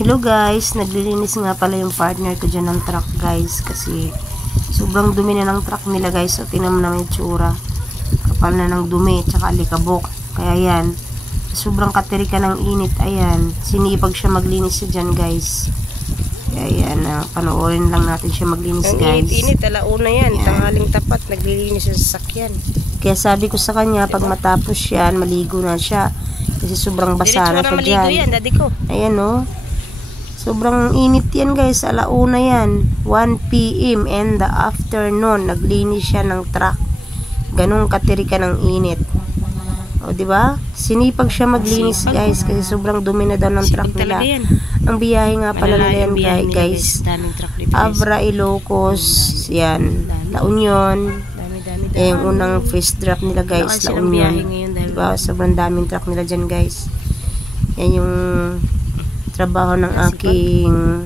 Hello guys, naglilinis nga pala yung partner ko dyan ng truck guys, kasi sobrang dumi na ng truck nila guys. So tingnan mo naman yung tsura, kapal na ng dumi tsaka alikabok. Kaya yan, sobrang katirika ng init. Ayan, sinipag siya maglinis siya dyan guys. Kaya yan, panoorin lang natin siya maglinis guys. Ang init, alauna yan, tanghaling tapat, naglilinis siya sa sasakyan. Kaya sabi ko sa kanya, pag matapos yan, maligo na siya, kasi sobrang basa na siya dyan. Yan, daddy ko. Ayan o, sobrang init yan guys, alauna yan, 1 PM and the afternoon, naglinis siya ng truck. Ganong katirika ng init. O diba? Sinipag siya maglinis guys, kasi sobrang dumi na daw ng truck nila. Ang biyahe nga pala nila yan guys, Abra, Ilocos, yan, La Union. Yung unang first drop nila guys, La Union. Diba? Sobrang daming truck nila dyan guys. Yan yung trabaho ng aking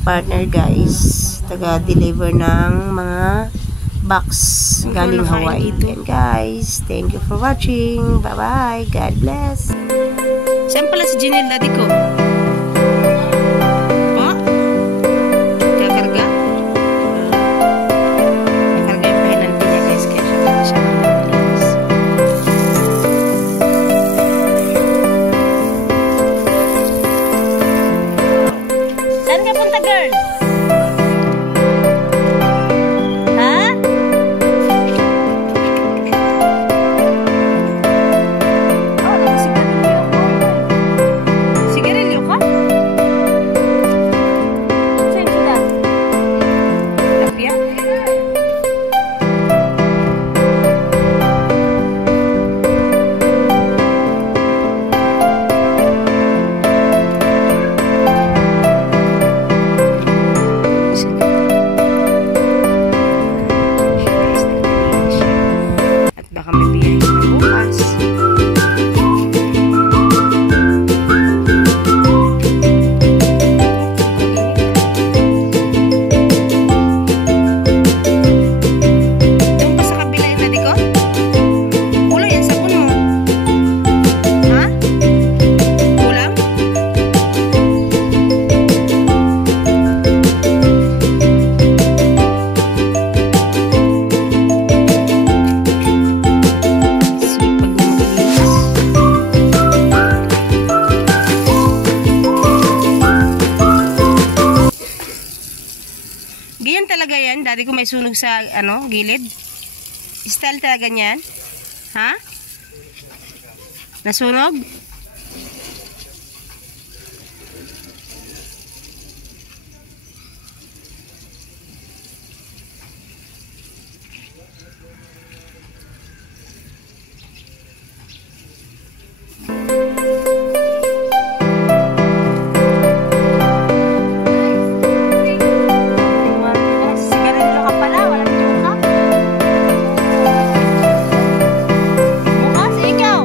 partner guys, taga-deliver ng mga box galing Hawaii. Yan guys, thank you for watching, bye bye, God bless. Saan pala si Janelle, daddy ko? Po? Kakarga? Kakarga yung pahinanti niya guys, kaya siya naglinis. Saan ka punta, girl? Ha? Oh, nagsigarilyo ko. Sigarilyo ka? Saan sila? Lapya? At baka may biyahe na bukas. Doon pa sa kabila yung daddy ko? Kulang yan sabon mo. Ha? Kulang? Sipag mo maglinis. Ganyan talaga yan, daddy ko, may sunog sa gilid. Style talaga niyan. Ha? Nasunog? Sigarilyo ka pala, walang joke ka. Bukas, ikaw.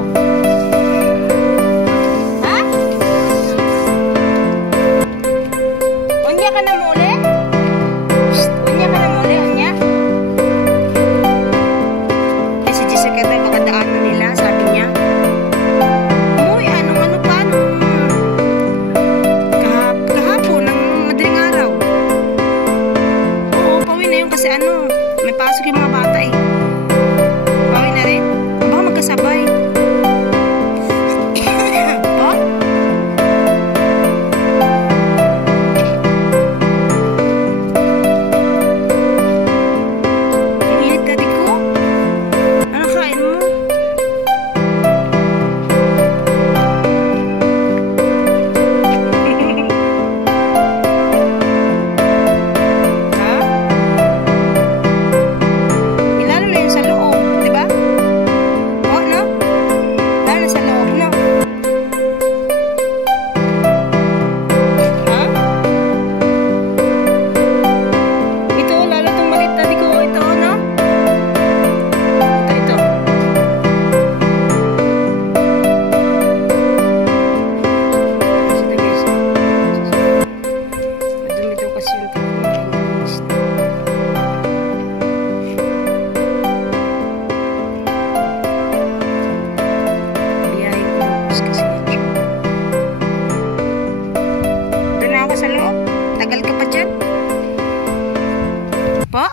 Po?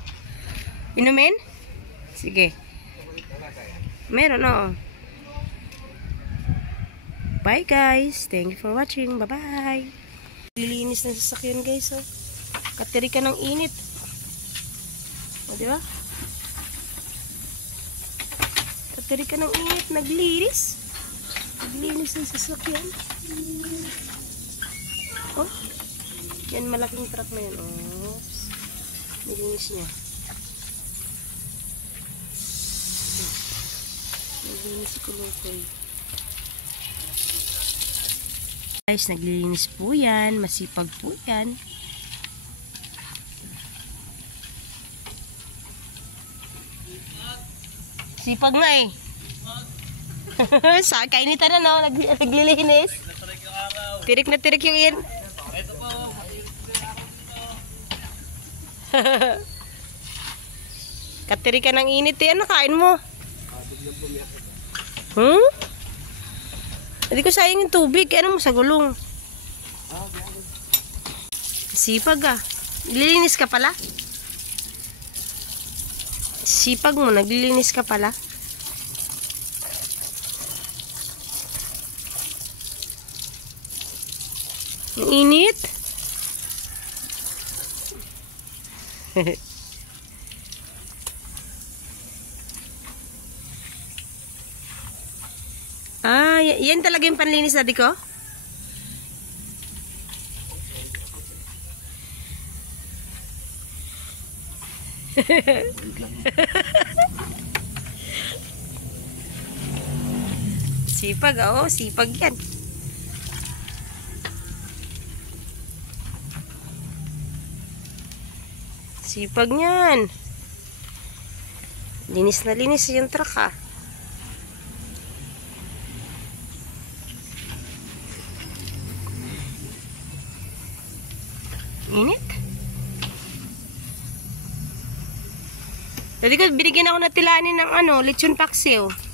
Inumin? Sige. Meron, oo. Bye guys. Thank you for watching. Bye-bye. Lilinis ng sasakyan guys. Oh. Katiri ka ng init. O, diba? Katiri ka ng init. Naglinis. Naglinis ng sasakyan. Oh. Yan, malaking truck na yan. Oops. Nilinis niya. Naglinis si Kulukoy. Guys, naglilinis po yan. Masipag po yan. Sipag nga eh. Sa kainitan na no, naglilinis. Tirik na tirik yung iyan. Katiri ka ng init eh. Ano kain mo? Hindi ko sayang yung tubig. Ano mo sa gulong? Sipag ah. Naglilinis ka pala? Sipag mo, naglilinis ka pala? Ang init? Ah, yan talaga yung panlinis natin ko? Sipag, oo, sipag yan. Sipag niyan. Linis na linis yung truck ah. Init. Dati ko binigyan ako na tilanin ng lechon paksiw.